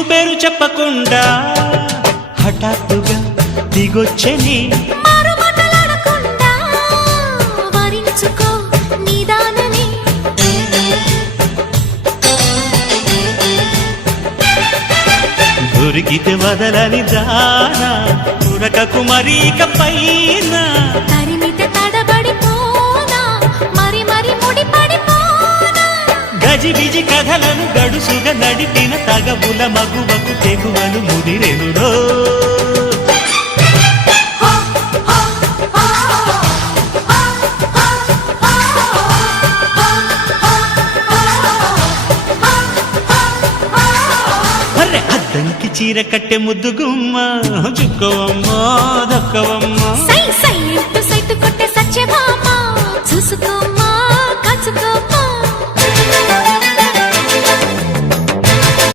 ఊరు పేరు చెప్పకుండా హఠాత్తుగా దిగొచ్చని దొరికితే వదలని దానా ఉరకకు మరీక పైన తరిమితే తడబడిపోనా మరి మరి ముడిపడిపోనా గజిబిజి కథలను గడుసుగా నడిపిన తగవుల మగువకు తెగువలు ముదిరెనురో అద్దంకి చీర కట్టె ముద్దు గుమ్మ చుక్కవమ్మ దక్కవమ్మ సై సై సైటు కొట్టే సత్యభామ చూసుకోమ్మా